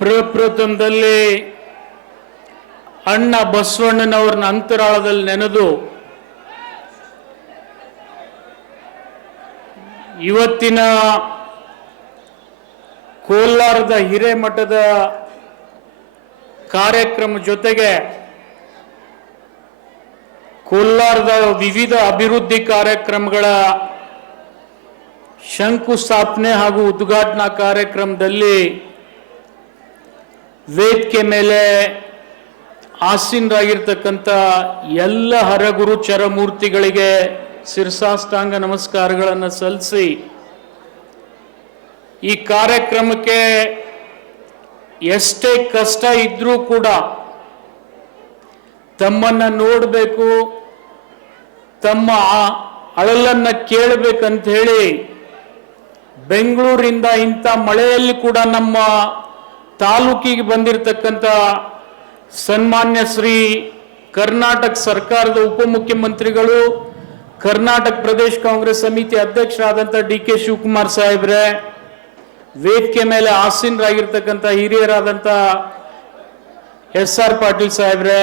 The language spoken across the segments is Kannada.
ಪ್ರಪ್ರಥಮದಲ್ಲಿ ಅಣ್ಣ ಬಸವಣ್ಣನವರನ್ನ ಅಂತರಾಳದಲ್ಲಿ ನೆನೆದು ಇವತ್ತಿನ ಕೋಲಾರದ ಹಿರೇಮಠದ ಕಾರ್ಯಕ್ರಮ ಜೊತೆಗೆ ಕೋಲಾರದ ವಿವಿಧ ಅಭಿವೃದ್ಧಿ ಕಾರ್ಯಕ್ರಮಗಳ ಶಂಕುಸ್ಥಾಪನೆ ಹಾಗೂ ಉದ್ಘಾಟನಾ ಕಾರ್ಯಕ್ರಮದಲ್ಲಿ ವೇದಿಕೆ ಮೇಲೆ ಆಸೀನರಾಗಿರ್ತಕ್ಕಂಥ ಎಲ್ಲ ಹರಗುರು ಚರಮೂರ್ತಿಗಳಿಗೆ ಶಿರಸಾಷ್ಟಾಂಗ ನಮಸ್ಕಾರಗಳನ್ನು ಸಲ್ಲಿಸಿ ಈ ಕಾರ್ಯಕ್ರಮಕ್ಕೆ ಎಷ್ಟೇ ಕಷ್ಟ ಇದ್ರೂ ಕೂಡ ತಮ್ಮನ್ನ ನೋಡಬೇಕು, ತಮ್ಮ ಅಳಲನ್ನ ಕೇಳಬೇಕಂತ ಹೇಳಿ ಬೆಂಗಳೂರಿಂದ ಇಂಥ ಮಳೆಯಲ್ಲಿ ಕೂಡ ನಮ್ಮ ತಾಲೂಕಿಗೆ ಬಂದಿರತಕ್ಕಂಥ ಸನ್ಮಾನ್ಯ ಶ್ರೀ ಕರ್ನಾಟಕ ಸರ್ಕಾರದ ಉಪಮುಖ್ಯಮಂತ್ರಿಗಳು, ಕರ್ನಾಟಕ ಪ್ರದೇಶ ಕಾಂಗ್ರೆಸ್ ಸಮಿತಿ ಅಧ್ಯಕ್ಷರಾದಂಥ ಡಿ.ಕೆ. ಶಿವಕುಮಾರ್ ಸಾಹೇಬ್ರೆ, ವೇದಿಕೆ ಮೇಲೆ ಆಸೀನರಾಗಿರ್ತಕ್ಕಂಥ ಹಿರಿಯರಾದಂಥ ಎಸ್.ಆರ್. ಪಾಟೀಲ್ ಸಾಹೇಬ್ರೆ,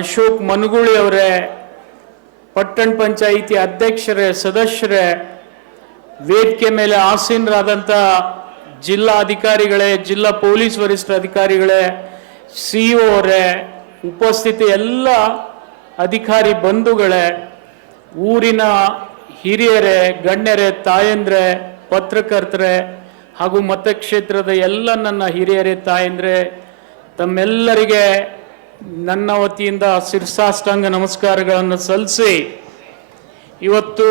ಅಶೋಕ್ ಮನಗೂಳಿ ಅವರೇ, ಪಟ್ಟಣ ಪಂಚಾಯಿತಿ ಅಧ್ಯಕ್ಷರೇ, ಸದಸ್ಯರೇ, ವೇದಿಕೆ ಮೇಲೆ ಆಸೀನರಾದಂಥ ಜಿಲ್ಲಾ ಅಧಿಕಾರಿಗಳೇ, ಜಿಲ್ಲಾ ಪೊಲೀಸ್ ವರಿಷ್ಠ ಅಧಿಕಾರಿಗಳೇ, ಸಿಇಒ ಅವರೇ, ಉಪಸ್ಥಿತ ಎಲ್ಲ ಅಧಿಕಾರಿ ಬಂಧುಗಳೇ, ಊರಿನ ಹಿರಿಯರೇ, ಗಣ್ಯರೇ, ತಾಯಂದ್ರೆ, ಪತ್ರಕರ್ತರೇ ಹಾಗೂ ಮತಕ್ಷೇತ್ರದ ಎಲ್ಲ ನನ್ನ ಹಿರಿಯರೇ, ತಾಯಂದ್ರೆ, ತಮ್ಮೆಲ್ಲರಿಗೆ ನನ್ನ ವತಿಯಿಂದ ಶಿರಸಾಷ್ಟಾಂಗ ನಮಸ್ಕಾರಗಳನ್ನು ಸಲ್ಲಿಸಿ ಇವತ್ತು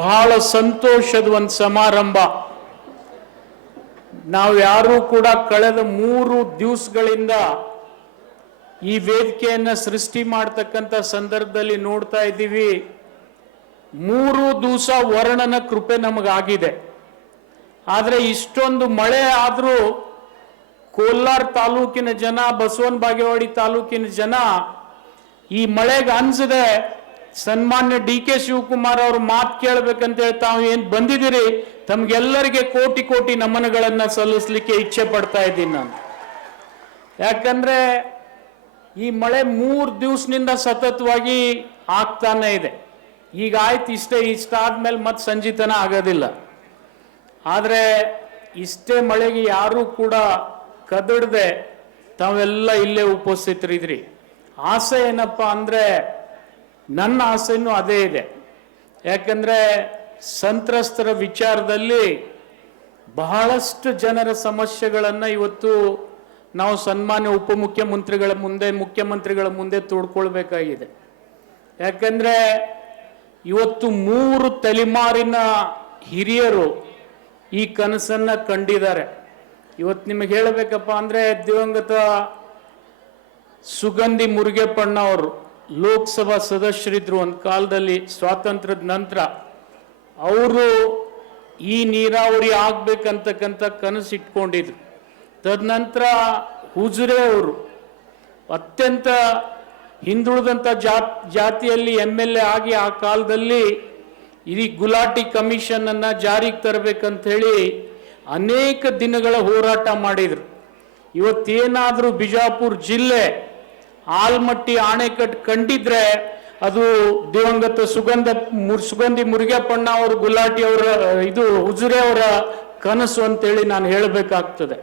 ಬಹಳ ಸಂತೋಷದ ಒಂದು ಸಮಾರಂಭ. ನಾವು ಯಾರೂ ಕೂಡ ಕಳೆದ 3 ದಿವಸಗಳಿಂದ ಈ ವೇದಿಕೆಯನ್ನು ಸೃಷ್ಟಿ ಮಾಡತಕ್ಕಂಥ ಸಂದರ್ಭದಲ್ಲಿ ನೋಡ್ತಾ ಇದ್ದೀವಿ. 3 ದಿವಸ ವರ್ಣನ ಕೃಪೆ ನಮಗಾಗಿದೆ. ಆದರೆ ಇಷ್ಟೊಂದು ಮಳೆ ಆದರೂ ಕೋಲಾರ ತಾಲೂಕಿನ ಜನ, ಬಸವನ ಬಾಗೇವಾಡಿ ತಾಲೂಕಿನ ಜನ ಈ ಮಳೆಗೆ ಅನ್ಸದೆ ಸನ್ಮಾನ್ಯ ಡಿ.ಕೆ. ಶಿವಕುಮಾರ್ ಅವ್ರ ಮಾತು ಕೇಳಬೇಕಂತೇಳಿ ತಾವು ಏನ್ ಬಂದಿದ್ದೀರಿ, ತಮ್ಗೆಲ್ಲರಿಗೆ ಕೋಟಿ ಕೋಟಿ ನಮನಗಳನ್ನ ಸಲ್ಲಿಸಲಿಕ್ಕೆ ಇಚ್ಛೆ ಪಡ್ತಾ ಇದ್ದೀನಿ ನಾನು. ಯಾಕಂದ್ರೆ ಈ ಮಳೆ 3 ದಿವಸದಿಂದ ಸತತವಾಗಿ ಆಗ್ತಾನೆ ಇದೆ. ಈಗ ಆಯ್ತು, ಇಷ್ಟ ಆದ್ಮೇಲೆ ಮತ್ತೆ ಸಂಜಿತನ ಆಗೋದಿಲ್ಲ. ಆದರೆ ಇಷ್ಟೇ ಮಳೆಗೆ ಯಾರೂ ಕೂಡ ಕದಡದೆ ತಾವೆಲ್ಲ ಇಲ್ಲೇ ಉಪಸ್ಥಿತರಿದ್ರಿ. ಆಸೆ ಏನಪ್ಪ ಅಂದ್ರೆ, ನನ್ನ ಆಸೆನೂ ಅದೇ ಇದೆ. ಯಾಕಂದ್ರೆ ಸಂತ್ರಸ್ತರ ವಿಚಾರದಲ್ಲಿ ಬಹಳಷ್ಟು ಜನರ ಸಮಸ್ಯೆಗಳನ್ನು ಇವತ್ತು ನಾವು ಸನ್ಮಾನ್ಯ ಉಪಮುಖ್ಯಮಂತ್ರಿಗಳ ಮುಂದೆ, ಮುಖ್ಯಮಂತ್ರಿಗಳ ಮುಂದೆ ತೋಡ್ಕೊಳ್ಬೇಕಾಗಿದೆ. ಯಾಕಂದ್ರೆ ಇವತ್ತು 3 ತಲೆಮಾರಿನ ಹಿರಿಯರು ಈ ಕನಸನ್ನ ಕಂಡಿದ್ದಾರೆ. ಇವತ್ತು ನಿಮಗೆ ಹೇಳಬೇಕಪ್ಪ ಅಂದ್ರೆ, ದಿವಂಗತ ಸುಗಂಧಿ ಮುರುಗೇಪಣ್ಣ ಅವರು ಲೋಕಸಭಾ ಸದಸ್ಯರಿದ್ರು ಒಂದು ಕಾಲದಲ್ಲಿ, ಸ್ವಾತಂತ್ರ್ಯದ ನಂತರ. ಅವರು ಈ ನೀರಾವರಿ ಆಗ್ಬೇಕಂತಕ್ಕಂಥ ಕನಸು ಇಟ್ಕೊಂಡಿದ್ರು. ತದನಂತರ ಹುಜುರೆ ಅವರು ಅತ್ಯಂತ ಹಿಂದುಳಿದಂಥ ಜಾತಿಯಲ್ಲಿ MLA ಆಗಿ ಆ ಕಾಲದಲ್ಲಿ ಈ ಗುಲಾಟಿ ಕಮಿಷನ್ ಅನ್ನ ಜಾರಿಗೆ ತರಬೇಕಂತ ಹೇಳಿ ಅನೇಕ ದಿನಗಳ ಹೋರಾಟ ಮಾಡಿದ್ರು. ಇವತ್ತೇನಾದ್ರೂ ಬಿಜಾಪುರ ಜಿಲ್ಲೆ ಆಲ್ಮಟ್ಟಿ ಅಣೆಕಟ್ಟು ಕಂಡಿದ್ರೆ ಅದು ದಿವಂಗತ ಸುಗಂಧಿ ಮುರುಗೇಪಣ್ಣ ಅವರು, ಗುಲಾಟಿ ಅವರ, ಇದು ಹುಜುರೆ ಅವರ ಕನಸು ಅಂತೇಳಿ ನಾನು ಹೇಳಬೇಕಾಗ್ತದೆ.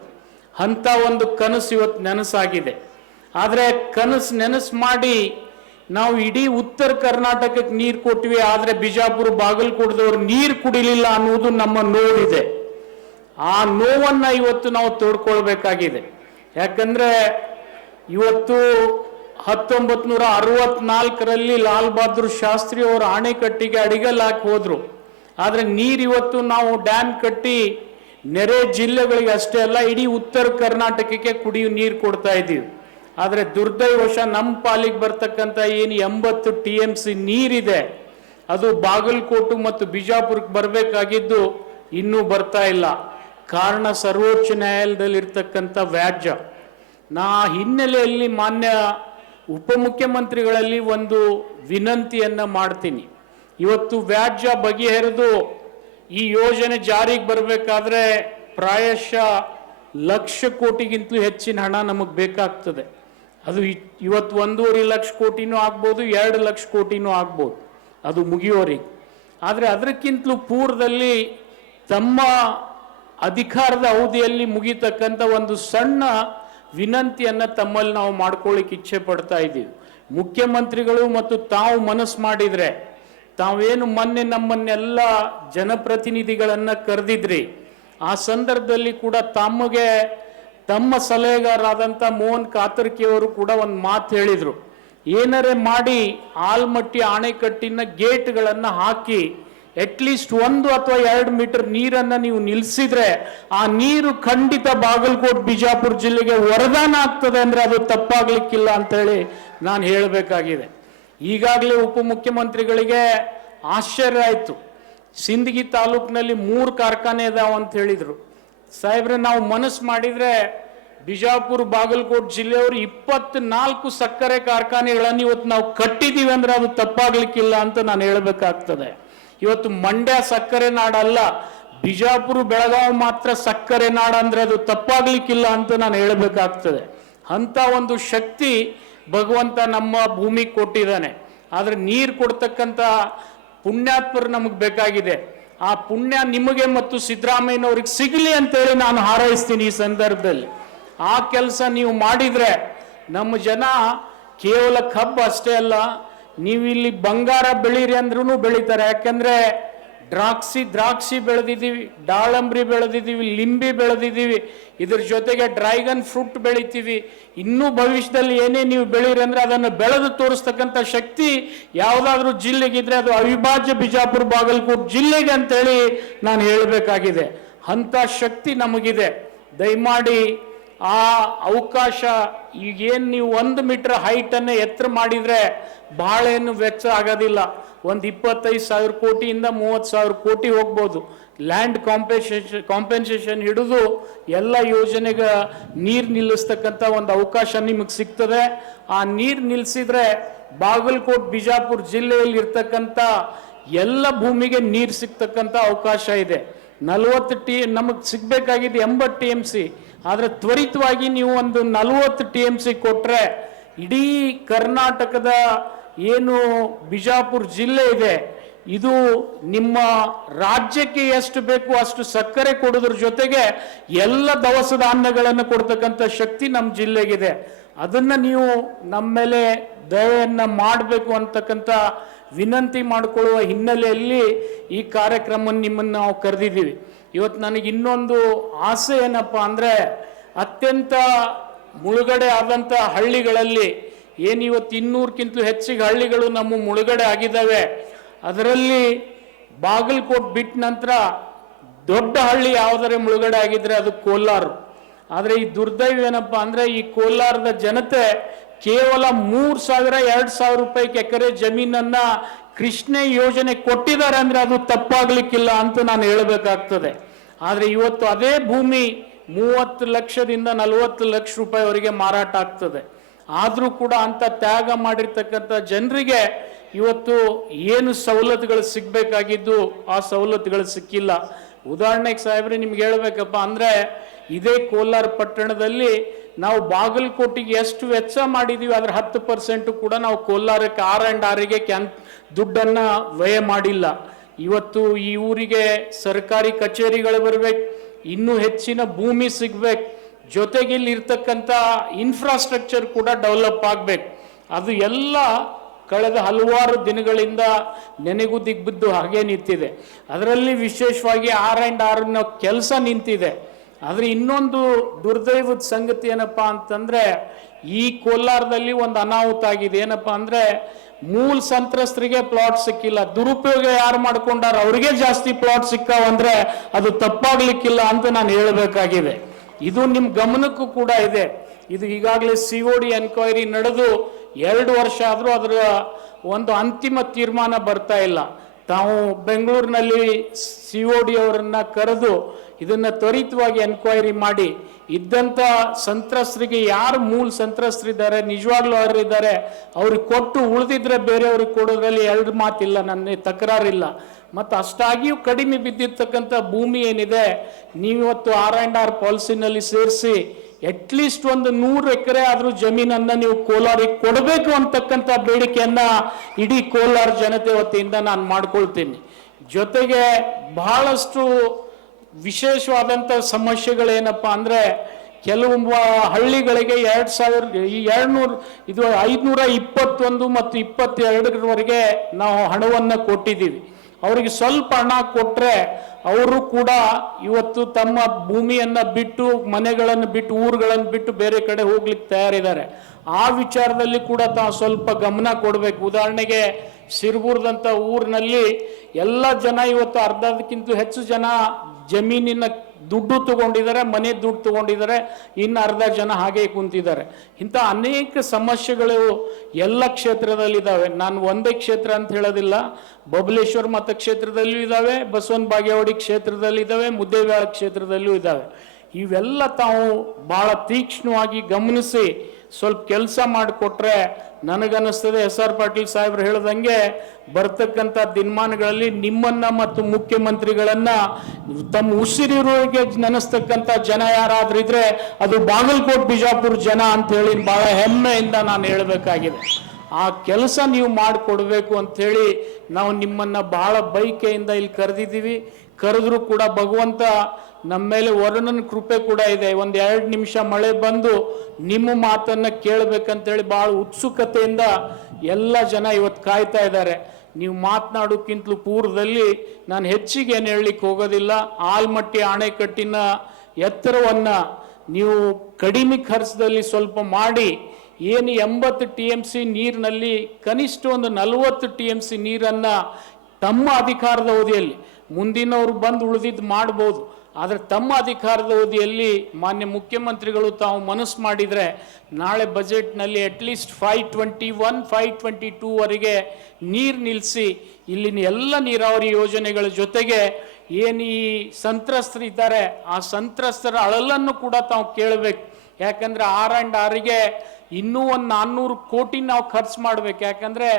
ಅಂತ ಒಂದು ಕನಸು ಇವತ್ತು ನೆನಸಾಗಿದೆ. ಆದರೆ ನೆನಸು ಮಾಡಿ ನಾವು ಇಡೀ ಉತ್ತರ ಕರ್ನಾಟಕಕ್ಕೆ ನೀರು ಕೊಟ್ವಿ, ಆದರೆ ಬಿಜಾಪುರ ಬಾಗಲಕೋಟದವರು ನೀರು ಕುಡಿಲಿಲ್ಲ ಅನ್ನುವುದು ನಮ್ಮ ನೋವಿದೆ. ಆ ನೋವನ್ನ ಇವತ್ತು ನಾವು ತೋಡ್ಕೊಳ್ಬೇಕಾಗಿದೆ. ಯಾಕಂದ್ರೆ ಇವತ್ತು 1964ರಲ್ಲಿ ಲಾಲ್ ಬಹದ್ದೂರ್ ಶಾಸ್ತ್ರಿ ಅವರ ಅಣೆಕಟ್ಟಿಗೆ ಅಡಿಗಲ್ ಹಾಕಿ ಹೋದ್ರು. ಆದ್ರೆ ನೀರು ಇವತ್ತು ನಾವು ಡ್ಯಾಮ್ ಕಟ್ಟಿ ನೆರೆ ಜಿಲ್ಲೆಗಳಿಗೆ ಅಷ್ಟೇ ಅಲ್ಲ, ಇಡೀ ಉತ್ತರ ಕರ್ನಾಟಕಕ್ಕೆ ಕುಡಿಯುವ ನೀರು ಕೊಡ್ತಾ ಇದ್ದೀವಿ. ಆದರೆ ದುರ್ದೈವಶ ನಮ್ಮ ಪಾಲಿಗೆ ಬರ್ತಕ್ಕಂಥ ಏನು 80 TMC ನೀರಿದೆ, ಅದು ಬಾಗಲಕೋಟೆ ಮತ್ತು ಬಿಜಾಪುರಕ್ಕೆ ಬರಬೇಕಾಗಿದ್ದು ಇನ್ನೂ ಬರ್ತಾ ಇಲ್ಲ. ಕಾರಣ ಸರ್ವೋಚ್ಚ ನ್ಯಾಯಾಲಯದಲ್ಲಿ ಇರ್ತಕ್ಕಂಥ ವ್ಯಾಜ್ಯ. ನಾ ಹಿನ್ನೆಲೆಯಲ್ಲಿ ಮಾನ್ಯ ಉಪಮುಖ್ಯಮಂತ್ರಿಗಳಲ್ಲಿ ಒಂದು ವಿನಂತಿಯನ್ನ ಮಾಡ್ತೀನಿ. ಇವತ್ತು ವ್ಯಾಜ್ಯ ಬಗೆಹರಿದು ಈ ಯೋಜನೆ ಜಾರಿಗೆ ಬರಬೇಕಾದ್ರೆ ಪ್ರಾಯಶಃ ಲಕ್ಷ ಕೋಟಿಗಿಂತಲೂ ಹೆಚ್ಚಿನ ಹಣ ನಮಗೆ ಬೇಕಾಗ್ತದೆ. ಅದು ಇವತ್ತು 1.5 ಲಕ್ಷ ಕೋಟಿನೂ ಆಗ್ಬೋದು, 2 ಲಕ್ಷ ಕೋಟಿನೂ ಆಗ್ಬೋದು ಅದು ಮುಗಿಯೋರಿಗೆ. ಆದರೆ ಅದಕ್ಕಿಂತಲೂ ಪೂರ್ವದಲ್ಲಿ ತಮ್ಮ ಅಧಿಕಾರದ ಅವಧಿಯಲ್ಲಿ ಮುಗಿತಕ್ಕಂಥ ಒಂದು ಸಣ್ಣ ವಿನಂತಿಯನ್ನು ತಮ್ಮಲ್ಲಿ ನಾವು ಮಾಡ್ಕೊಳ್ಳಿಕ್ಕೆ ಇಚ್ಛೆ ಪಡ್ತಾ ಇದ್ದೀವಿ. ಮುಖ್ಯಮಂತ್ರಿಗಳು ಮತ್ತು ತಾವು ಮನಸ್ಸು ಮಾಡಿದರೆ, ತಾವೇನು ಮೊನ್ನೆ ನಮ್ಮನ್ನೆಲ್ಲ ಜನಪ್ರತಿನಿಧಿಗಳನ್ನು ಕರೆದಿದ್ರಿ, ಆ ಸಂದರ್ಭದಲ್ಲಿ ಕೂಡ ತಮ್ಮ ಸಲಹೆಗಾರರಾದಂಥ ಮೋಹನ್ ಕಾತರ್ಕಿಯವರು ಕೂಡ ಒಂದು ಮಾತು ಹೇಳಿದರು. ಏನರೇ ಮಾಡಿ ಆಲ್ಮಟ್ಟಿ ಅಣೆಕಟ್ಟಿನ ಗೇಟ್ಗಳನ್ನು ಹಾಕಿ ಅಟ್ಲೀಸ್ಟ್ 1 ಅಥವಾ 2 ಮೀಟರ್ ನೀರನ್ನು ನೀವು ನಿಲ್ಲಿಸಿದ್ರೆ ಆ ನೀರು ಖಂಡಿತ ಬಾಗಲಕೋಟೆ ಬಿಜಾಪುರ ಜಿಲ್ಲೆಗೆ ವರದಾನ ಆಗ್ತದೆ ಅಂದರೆ ಅದು ತಪ್ಪಾಗ್ಲಿಕ್ಕಿಲ್ಲ ಅಂತೇಳಿ ನಾನು ಹೇಳಬೇಕಾಗಿದೆ. ಈಗಾಗಲೇ ಉಪಮುಖ್ಯಮಂತ್ರಿಗಳಿಗೆ ಆಶ್ಚರ್ಯ ಆಯಿತು. ಸಿಂದಗಿ ತಾಲೂಕಿನಲ್ಲಿ 3 ಕಾರ್ಖಾನೆ ಇದಾವ ಅಂತ ಹೇಳಿದರು. ಸಾಹೇಬ್ರೆ, ನಾವು ಮನಸ್ಸು ಮಾಡಿದರೆ ಬಿಜಾಪುರ ಬಾಗಲಕೋಟೆ ಜಿಲ್ಲೆಯವರು 24 ಸಕ್ಕರೆ ಕಾರ್ಖಾನೆಗಳನ್ನು ಇವತ್ತು ನಾವು ಕಟ್ಟಿದ್ದೀವಿ ಅಂದ್ರೆ ಅದು ತಪ್ಪಾಗ್ಲಿಕ್ಕಿಲ್ಲ ಅಂತ ನಾನು ಹೇಳಬೇಕಾಗ್ತದೆ. ಇವತ್ತು ಮಂಡ್ಯ ಸಕ್ಕರೆ ನಾಡಲ್ಲ, ಬಿಜಾಪುರ ಬೆಳಗಾವಿ ಮಾತ್ರ ಸಕ್ಕರೆ ನಾಡ ಅಂದ್ರೆ ಅದು ತಪ್ಪಾಗ್ಲಿಕ್ಕಿಲ್ಲ ಅಂತ ನಾನು ಹೇಳಬೇಕಾಗ್ತದೆ. ಅಂತ ಒಂದು ಶಕ್ತಿ ಭಗವಂತ ನಮ್ಮ ಭೂಮಿಗೆ ಕೊಟ್ಟಿದ್ದಾನೆ. ಆದರೆ ನೀರು ಕೊಡ್ತಕ್ಕಂಥ ಪುಣ್ಯಾತ್ಮರು ನಮಗೆ ಬೇಕಾಗಿದೆ. ಆ ಪುಣ್ಯ ನಿಮಗೆ ಮತ್ತು ಸಿದ್ದರಾಮಯ್ಯನವ್ರಿಗೆ ಸಿಗಲಿ ಅಂತೇಳಿ ನಾನು ಹಾರೈಸ್ತೀನಿ ಈ ಸಂದರ್ಭದಲ್ಲಿ. ಆ ಕೆಲಸ ನೀವು ಮಾಡಿದರೆ ನಮ್ಮ ಜನ ಕೇವಲ ಕಬ್ಬು ಅಷ್ಟೇ ಅಲ್ಲ, ನೀವು ಇಲ್ಲಿ ಬಂಗಾರ ಬೆಳೀರಿ ಅಂದ್ರೂ ಬೆಳೀತಾರೆ. ಯಾಕಂದ್ರೆ ದ್ರಾಕ್ಷಿ ಬೆಳೆದಿದ್ದೀವಿ, ದಾಳಂಬ್ರಿ ಬೆಳೆದಿದ್ದೀವಿ, ಲಿಂಬಿ ಬೆಳೆದಿದ್ದೀವಿ, ಇದ್ರ ಜೊತೆಗೆ ಡ್ರ್ಯಾಗನ್ ಫ್ರೂಟ್ ಬೆಳಿತೀವಿ. ಇನ್ನೂ ಭವಿಷ್ಯದಲ್ಲಿ ಏನೇ ನೀವು ಬೆಳೀರಿ ಅಂದ್ರೆ ಅದನ್ನು ಬೆಳೆದು ತೋರಿಸ್ತಕ್ಕಂಥ ಶಕ್ತಿ ಯಾವುದಾದ್ರೂ ಜಿಲ್ಲೆಗಿದ್ರೆ ಅದು ಅವಿಭಾಜ್ಯ ಬಿಜಾಪುರ ಬಾಗಲಕೋಟೆ ಜಿಲ್ಲೆಗೆ ಅಂತೇಳಿ ನಾನು ಹೇಳಬೇಕಾಗಿದೆ. ಅಂಥ ಶಕ್ತಿ ನಮಗಿದೆ. ದಯಮಾಡಿ ಆ ಅವಕಾಶ, ಈಗೇನು ನೀವು 1 ಮೀಟರ್ ಹೈಟನ್ನು ಎತ್ತರ ಮಾಡಿದರೆ ಬಹಳ ಏನು ವೆಚ್ಚ ಆಗೋದಿಲ್ಲ. ಒಂದು 25,000 ಕೋಟಿಯಿಂದ 30,000 ಕೋಟಿ ಹೋಗ್ಬೋದು. ಲ್ಯಾಂಡ್ ಕಾಂಪೆನ್ಸೇಷನ್ ಹಿಡಿದು ಎಲ್ಲ ಯೋಜನೆಗೆ ನೀರು ನಿಲ್ಲಿಸ್ತಕ್ಕಂಥ ಒಂದು ಅವಕಾಶ ನಿಮಗೆ ಸಿಗ್ತದೆ. ಆ ನೀರು ನಿಲ್ಲಿಸಿದ್ರೆ ಬಾಗಲಕೋಟೆ ಬಿಜಾಪುರ ಜಿಲ್ಲೆಯಲ್ಲಿ ಇರ್ತಕ್ಕಂಥ ಎಲ್ಲ ಭೂಮಿಗೆ ನೀರು ಸಿಗ್ತಕ್ಕಂಥ ಅವಕಾಶ ಇದೆ. 40 ನಮಗೆ ಸಿಗಬೇಕಾಗಿದೆ 80 TMC. ಆದರೆ ತ್ವರಿತವಾಗಿ ನೀವು ಒಂದು 40 TMC ಕೊಟ್ಟರೆ ಇಡೀ ಕರ್ನಾಟಕದ ಏನು ಬಿಜಾಪುರ ಜಿಲ್ಲೆ ಇದೆ ಇದು ನಿಮ್ಮ ರಾಜ್ಯಕ್ಕೆ ಎಷ್ಟು ಬೇಕು ಅಷ್ಟು ಸಕ್ಕರೆ ಕೊಡೋದ್ರ ಜೊತೆಗೆ ಎಲ್ಲ ದವಸ ಧಾನ್ಯಗಳನ್ನು ಕೊಡ್ತಕ್ಕಂಥ ಶಕ್ತಿ ನಮ್ಮ ಜಿಲ್ಲೆಗಿದೆ. ಅದನ್ನು ನೀವು ನಮ್ಮ ಮೇಲೆ ದಯೆಯನ್ನು ಮಾಡಬೇಕು ಅಂತಕ್ಕಂಥ ವಿನಂತಿ ಮಾಡಿಕೊಳ್ಳುವ ಹಿನ್ನೆಲೆಯಲ್ಲಿ ಈ ಕಾರ್ಯಕ್ರಮ ನಿಮ್ಮನ್ನು ನಾವು ಕರೆದಿದ್ದೀವಿ. ಇವತ್ತು ನನಗೆ ಇನ್ನೊಂದು ಆಸೆ ಏನಪ್ಪ ಅಂದರೆ, ಅತ್ಯಂತ ಮುಳುಗಡೆ ಆದಂಥ ಹಳ್ಳಿಗಳಲ್ಲಿ ಏನು ಇವತ್ತು 200ಕ್ಕಿಂತಲೂ ಹೆಚ್ಚಿಗೆ ಹಳ್ಳಿಗಳು ನಮ್ಮ ಮುಳುಗಡೆ ಆಗಿದ್ದಾವೆ. ಅದರಲ್ಲಿ ಬಾಗಲಕೋಟೆ ಬಿಟ್ಟ ನಂತರ ದೊಡ್ಡ ಹಳ್ಳಿ ಯಾವುದರ ಮುಳುಗಡೆ ಆಗಿದ್ರೆ ಅದು ಕೋಲಾರ. ಆದರೆ ಈ ದುರ್ದೈವ ಏನಪ್ಪ ಅಂದರೆ, ಈ ಕೋಲಾರದ ಜನತೆ ಕೇವಲ 3,000-2,000 ರೂಪಾಯಿಗೆ ಎಕರೆ ಜಮೀನನ್ನು ಕೃಷ್ಣ ಯೋಜನೆ ಕೊಟ್ಟಿದ್ದಾರೆ ಅಂದರೆ ಅದು ತಪ್ಪಾಗ್ಲಿಕ್ಕಿಲ್ಲ ಅಂತ ನಾನು ಹೇಳಬೇಕಾಗ್ತದೆ. ಆದರೆ ಇವತ್ತು ಅದೇ ಭೂಮಿ 30 ಲಕ್ಷದಿಂದ 40 ಲಕ್ಷ ರೂಪಾಯಿವರೆಗೆ ಮಾರಾಟ ಆಗ್ತದೆ. ಆದರೂ ಕೂಡ ಅಂತ ತ್ಯಾಗ ಮಾಡಿರ್ತಕ್ಕಂಥ ಜನರಿಗೆ ಇವತ್ತು ಏನು ಸವಲತ್ತುಗಳು ಸಿಗಬೇಕಾಗಿದ್ದು ಆ ಸವಲತ್ತುಗಳು ಸಿಕ್ಕಿಲ್ಲ. ಉದಾಹರಣೆಗೆ ಸಾಹೇಬ್ರೆ ನಿಮ್ಗೆ ಹೇಳ್ಬೇಕಪ್ಪ ಅಂದರೆ, ಇದೇ ಕೋಲಾರ ಪಟ್ಟಣದಲ್ಲಿ ನಾವು ಬಾಗಲಕೋಟೆಗೆ ಎಷ್ಟು ವೆಚ್ಚ ಮಾಡಿದ್ದೀವಿ ಅದರ 10% ಕೂಡ ನಾವು ಕೋಲಾರಕ್ಕೆ R&Rಗೆ ದುಡ್ಡನ್ನು ವ್ಯಯ ಮಾಡಿಲ್ಲ. ಇವತ್ತು ಈ ಊರಿಗೆ ಸರ್ಕಾರಿ ಕಚೇರಿಗಳು ಬರಬೇಕು, ಇನ್ನೂ ಹೆಚ್ಚಿನ ಭೂಮಿ ಸಿಗ್ಬೇಕು, ಜೊತೆಗೆ ಇಲ್ಲಿ ಇರ್ತಕ್ಕಂಥ ಇನ್ಫ್ರಾಸ್ಟ್ರಕ್ಚರ್ ಕೂಡ ಡೆವಲಪ್ ಆಗಬೇಕು. ಅದು ಎಲ್ಲ ಕಳೆದ ಹಲವಾರು ದಿನಗಳಿಂದ ನೆನೆಗುದಿಗೆ ಬಿದ್ದು ಹಾಗೆ ನಿಂತಿದೆ. ಅದರಲ್ಲಿ ವಿಶೇಷವಾಗಿ R&Rನ ಕೆಲಸ ನಿಂತಿದೆ. ಆದರೆ ಇನ್ನೊಂದು ದುರ್ದೈವದ ಸಂಗತಿ ಏನಪ್ಪ ಅಂತಂದರೆ, ಈ ಕೋಲಾರದಲ್ಲಿ ಒಂದು ಅನಾಹುತ ಆಗಿದೆ. ಏನಪ್ಪ ಅಂದರೆ, ಮೂಲ ಸಂತ್ರಸ್ತರಿಗೆ ಪ್ಲಾಟ್ ಸಿಕ್ಕಿಲ್ಲ, ದುರುಪಯೋಗ ಯಾರು ಮಾಡ್ಕೊಂಡಾರ ಅವ್ರಿಗೆ ಜಾಸ್ತಿ ಪ್ಲಾಟ್ ಸಿಕ್ಕಾವಂದ್ರೆ ಅದು ತಪ್ಪಾಗ್ಲಿಕ್ಕಿಲ್ಲ ಅಂತ ನಾನು ಹೇಳಬೇಕಾಗಿದೆ. ಇದು ನಿಮ್ಮ ಗಮನಕ್ಕೂ ಕೂಡ ಇದೆ. ಇದು ಈಗಾಗಲೇ COD ಎನ್ಕ್ವೈರಿ ನಡೆದು 2 ವರ್ಷ ಆದರೂ ಅದರ ಒಂದು ಅಂತಿಮ ತೀರ್ಮಾನ ಬರ್ತಾ ಇಲ್ಲ. ತಾವು ಬೆಂಗಳೂರಿನಲ್ಲಿ COD ಅವರನ್ನ ಕರೆದು ಇದನ್ನು ತ್ವರಿತವಾಗಿ ಎನ್ಕ್ವೈರಿ ಮಾಡಿ ಇದ್ದಂಥ ಸಂತ್ರಸ್ತರಿಗೆ ಯಾರು ಮೂಲ ಸಂತ್ರಸ್ತರಿದ್ದಾರೆ ನಿಜವಾಗ್ಲೂ ಅವರಿದ್ದಾರೆ ಅವ್ರಿಗೆ ಕೊಟ್ಟು ಉಳಿದಿದ್ರೆ ಬೇರೆಯವ್ರಿಗೆ ಕೊಡೋದ್ರಲ್ಲಿ ಎರಡು ಮಾತಿಲ್ಲ, ನನ್ನ ತಕರಾರಿಲ್ಲ. ಮತ್ತು ಅಷ್ಟಾಗಿಯೂ ಕಡಿಮೆ ಬಿದ್ದಿರ್ತಕ್ಕಂಥ ಭೂಮಿ ಏನಿದೆ ನೀವಿವತ್ತು R&R ಪಾಲಿಸಿನಲ್ಲಿ ಸೇರಿಸಿ ಅಟ್ಲೀಸ್ಟ್ ಒಂದು 100 ಎಕರೆ ಆದರೂ ಜಮೀನನ್ನು ನೀವು ಕೋಲಾರಿಗೆ ಕೊಡಬೇಕು ಅಂತಕ್ಕಂಥ ಬೇಡಿಕೆಯನ್ನ ಇಡೀ ಕೋಲಾರ ಜನತೆ ವತಿಯಿಂದ ನಾನು ಮಾಡ್ಕೊಳ್ತೀನಿ. ಜೊತೆಗೆ ಬಹಳಷ್ಟು ವಿಶೇಷವಾದಂಥ ಸಮಸ್ಯೆಗಳೇನಪ್ಪ ಅಂದರೆ ಕೆಲವು ಹಳ್ಳಿಗಳಿಗೆ 521 ಮತ್ತು 22ರವರೆಗೆ ನಾವು ಹಣವನ್ನು ಕೊಟ್ಟಿದ್ದೀವಿ. ಅವರಿಗೆ ಸ್ವಲ್ಪ ಹಣ ಕೊಟ್ಟರೆ ಅವರು ಕೂಡ ಇವತ್ತು ತಮ್ಮ ಭೂಮಿಯನ್ನು ಬಿಟ್ಟು, ಮನೆಗಳನ್ನು ಬಿಟ್ಟು, ಊರುಗಳನ್ನು ಬಿಟ್ಟು ಬೇರೆ ಕಡೆ ಹೋಗ್ಲಿಕ್ಕೆ ತಯಾರಿದ್ದಾರೆ. ಆ ವಿಚಾರದಲ್ಲಿ ಕೂಡ ತಾವು ಸ್ವಲ್ಪ ಗಮನ ಕೊಡಬೇಕು. ಉದಾಹರಣೆಗೆ ಸಿರಬೂರ್ದಂಥ ಊರಿನಲ್ಲಿ ಎಲ್ಲ ಜನ ಇವತ್ತು ಅರ್ಧಕ್ಕಿಂತ ಹೆಚ್ಚು ಜನ ಜಮೀನಿನ ದುಡ್ಡು ತಗೊಂಡಿದ್ದಾರೆ, ಮನೆ ದುಡ್ಡು ತಗೊಂಡಿದ್ದಾರೆ, ಇನ್ನು ಅರ್ಧ ಜನ ಹಾಗೆ ಕುಂತಿದ್ದಾರೆ. ಇಂಥ ಅನೇಕ ಸಮಸ್ಯೆಗಳು ಎಲ್ಲ ಕ್ಷೇತ್ರದಲ್ಲಿದ್ದಾವೆ. ನಾನು ಒಂದೇ ಕ್ಷೇತ್ರ ಅಂತ ಹೇಳೋದಿಲ್ಲ, ಬಬಲೇಶ್ವರ ಮತಕ್ಷೇತ್ರದಲ್ಲೂ ಇದ್ದಾವೆ, ಬಸವನ ಬಾಗೇವಾಡಿ ಕ್ಷೇತ್ರದಲ್ಲಿದ್ದಾವೆ, ಮುದ್ದೇಬೇಳ ಕ್ಷೇತ್ರದಲ್ಲೂ ಇದ್ದಾವೆ. ಇವೆಲ್ಲ ತಾವು ಭಾಳ ತೀಕ್ಷ್ಣವಾಗಿ ಗಮನಿಸಿ ಸ್ವಲ್ಪ ಕೆಲಸ ಮಾಡಿಕೊಟ್ರೆ ನನಗನ್ನಿಸ್ತದೆ SR ಪಾಟೀಲ್ ಸಾಹೇಬ್ರು ಹೇಳ್ದಂಗೆ ಬರ್ತಕ್ಕಂಥ ದಿನಮಾನಗಳಲ್ಲಿ ನಿಮ್ಮನ್ನ ಮತ್ತು ಮುಖ್ಯಮಂತ್ರಿಗಳನ್ನ ತಮ್ಮ ಉಸಿರಿರುವಿಗೆ ನೆನೆಸ್ತಕ್ಕಂಥ ಜನ ಯಾರಾದ್ರಿದ್ರೆ ಅದು ಬಾಗಲಕೋಟ್ ಬಿಜಾಪುರ ಜನ ಅಂತ ಹೇಳಿ ಬಹಳ ಹೆಮ್ಮೆಯಿಂದ ನಾನು ಹೇಳಬೇಕಾಗಿದೆ. ಆ ಕೆಲಸ ನೀವು ಮಾಡಿಕೊಡ್ಬೇಕು ಅಂಥೇಳಿ ನಾವು ನಿಮ್ಮನ್ನ ಬಹಳ ಬೈಕೆಯಿಂದ ಇಲ್ಲಿ ಕರೆದಿದ್ದೀವಿ. ಕರೆದ್ರೂ ಕೂಡ ಭಗವಂತ ನಮ್ಮ ಮೇಲೆ ವರುಣನ ಕೃಪೆ ಕೂಡ ಇದೆ. 1-2 ನಿಮಿಷ ಮಳೆ ಬಂದು ನಿಮ್ಮ ಮಾತನ್ನ ಕೇಳಬೇಕಂತೇಳಿ ಬಹಳ ಉತ್ಸುಕತೆಯಿಂದ ಎಲ್ಲ ಜನ ಇವತ್ತು ಕಾಯ್ತಾ ಇದ್ದಾರೆ. ನೀವು ಮಾತನಾಡೋಕ್ಕಿಂತಲೂ ಪೂರ್ವದಲ್ಲಿ ನಾನು ಹೆಚ್ಚಿಗೆ ಏನು ಹೇಳಲಿಕ್ಕೆ ಹೋಗೋದಿಲ್ಲ. ಆಲ್ಮಟ್ಟಿ ಅಣೆಕಟ್ಟಿನ ಎತ್ತರವನ್ನು ನೀವು ಕಡಿಮೆ ಖರ್ಚದಲ್ಲಿ ಸ್ವಲ್ಪ ಮಾಡಿ, ಏನು 80 TMC ನೀರಿನಲ್ಲಿ ಕನಿಷ್ಠ ಒಂದು 40 TMC ನೀರನ್ನು ತಮ್ಮ ಅಧಿಕಾರದ ಅವಧಿಯಲ್ಲಿ, ಮುಂದಿನವರು ಬಂದು ಉಳಿದಿದ್ದು ಮಾಡ್ಬೋದು, ಆದರೆ ತಮ್ಮ ಅಧಿಕಾರದ ಅವಧಿಯಲ್ಲಿ ಮಾನ್ಯ ಮುಖ್ಯಮಂತ್ರಿಗಳು ತಾವು ಮನಸ್ಸು ಮಾಡಿದರೆ ನಾಳೆ ಬಜೆಟ್ನಲ್ಲಿ ಅಟ್ಲೀಸ್ಟ್ 521, 522ವರೆಗೆ ನೀರು ನಿಲ್ಲಿಸಿ ಇಲ್ಲಿನ ಎಲ್ಲ ನೀರಾವರಿ ಯೋಜನೆಗಳ ಜೊತೆಗೆ ಏನು ಈ ಸಂತ್ರಸ್ತರಿದ್ದಾರೆ ಆ ಸಂತ್ರಸ್ತರ ಅಳಲನ್ನು ಕೂಡ ತಾವು ಕೇಳಬೇಕು. ಯಾಕಂದರೆ R&Rಗೆ ಇನ್ನೂ ಒಂದು 400 ಕೋಟಿ ನಾವು ಖರ್ಚು ಮಾಡಬೇಕು. ಯಾಕಂದರೆ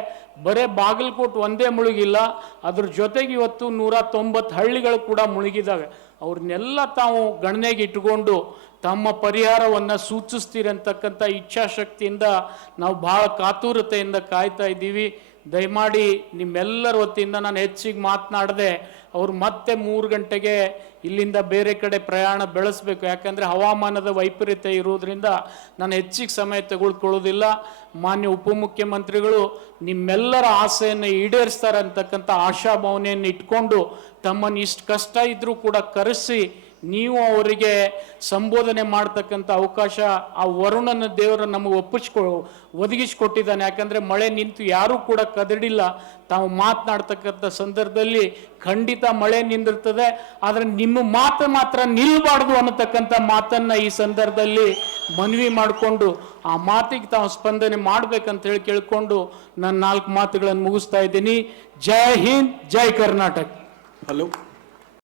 ಬರೇ ಬಾಗಲಕೋಟ್ ಒಂದೇ ಮುಳುಗಿಲ್ಲ, ಅದ್ರ ಜೊತೆಗೆ ಇವತ್ತು 190 ಹಳ್ಳಿಗಳು ಕೂಡ ಮುಳುಗಿದ್ದಾವೆ. ಅವ್ರನ್ನೆಲ್ಲ ತಾವು ಗಣನೆಗೆ ಇಟ್ಟುಕೊಂಡು ತಮ್ಮ ಪರಿಹಾರವನ್ನು ಸೂಚಿಸ್ತೀರಂತಕ್ಕಂಥ ಇಚ್ಛಾಶಕ್ತಿಯಿಂದ ನಾವು ಭಾಳ ಕಾತುರತೆಯಿಂದ ಕಾಯ್ತಾ ಇದ್ದೀವಿ. ದಯಮಾಡಿ ನಿಮ್ಮೆಲ್ಲರ ವತಿಯಿಂದ ನಾನು ಹೆಚ್ಚಿಗೆ ಮಾತನಾಡದೆ ಅವರು ಮತ್ತೆ 3 ಗಂಟೆಗೆ ಇಲ್ಲಿಂದ ಬೇರೆ ಕಡೆ ಪ್ರಯಾಣ ಬೆಳೆಸಬೇಕು. ಯಾಕಂದರೆ ಹವಾಮಾನದ ವೈಪರೀತ್ಯ ಇರೋದ್ರಿಂದ ನಾನು ಹೆಚ್ಚಿಗೆ ಸಮಯ ತೆಗೆದುಕೊಳ್ಳೋದಿಲ್ಲ. ಮಾನ್ಯ ಉಪಮುಖ್ಯಮಂತ್ರಿಗಳು ನಿಮ್ಮೆಲ್ಲರ ಆಸೆಯನ್ನು ಈಡೇರಿಸ್ತಾರೆ ಅಂತಕ್ಕಂಥ ಆಶಾಭಾವನೆಯನ್ನು ಇಟ್ಕೊಂಡು ತಮ್ಮನ್ನು ಇಷ್ಟು ಕಷ್ಟ ಇದ್ದರೂ ಕೂಡ ಕರೆಸಿ ನೀವು ಅವರಿಗೆ ಸಂಬೋಧನೆ ಮಾಡ್ತಕ್ಕಂಥ ಅವಕಾಶ ಆ ವರುಣನ ದೇವರು ನಮಗೆ ಒದಗಿಸಿಕೊಟ್ಟಿದ್ದಾನೆ. ಯಾಕಂದರೆ ಮಳೆ ನಿಂತು ಯಾರೂ ಕೂಡ ಕದಡಿಲ್ಲ. ತಾವು ಮಾತನಾಡ್ತಕ್ಕಂಥ ಸಂದರ್ಭದಲ್ಲಿ ಖಂಡಿತ ಮಳೆ ನಿಂದಿರ್ತದೆ, ಆದರೆ ನಿಮ್ಮ ಮಾತು ಮಾತ್ರ ನಿಲ್ಲಬಾರ್ದು ಅನ್ನತಕ್ಕಂಥ ಮಾತನ್ನು ಈ ಸಂದರ್ಭದಲ್ಲಿ ಮನವಿ ಮಾಡಿಕೊಂಡು ಆ ಮಾತಿಗೆ ತಾವು ಸ್ಪಂದನೆ ಮಾಡ್ಬೇಕಂತ ಹೇಳಿ ಕೇಳ್ಕೊಂಡು ನನ್ನ 4 ಮಾತುಗಳನ್ನು ಮುಗಿಸ್ತಾ ಇದ್ದೀನಿ. ಜೈ ಹಿಂದ್, ಜೈ ಕರ್ನಾಟಕ. ಹಲೋ.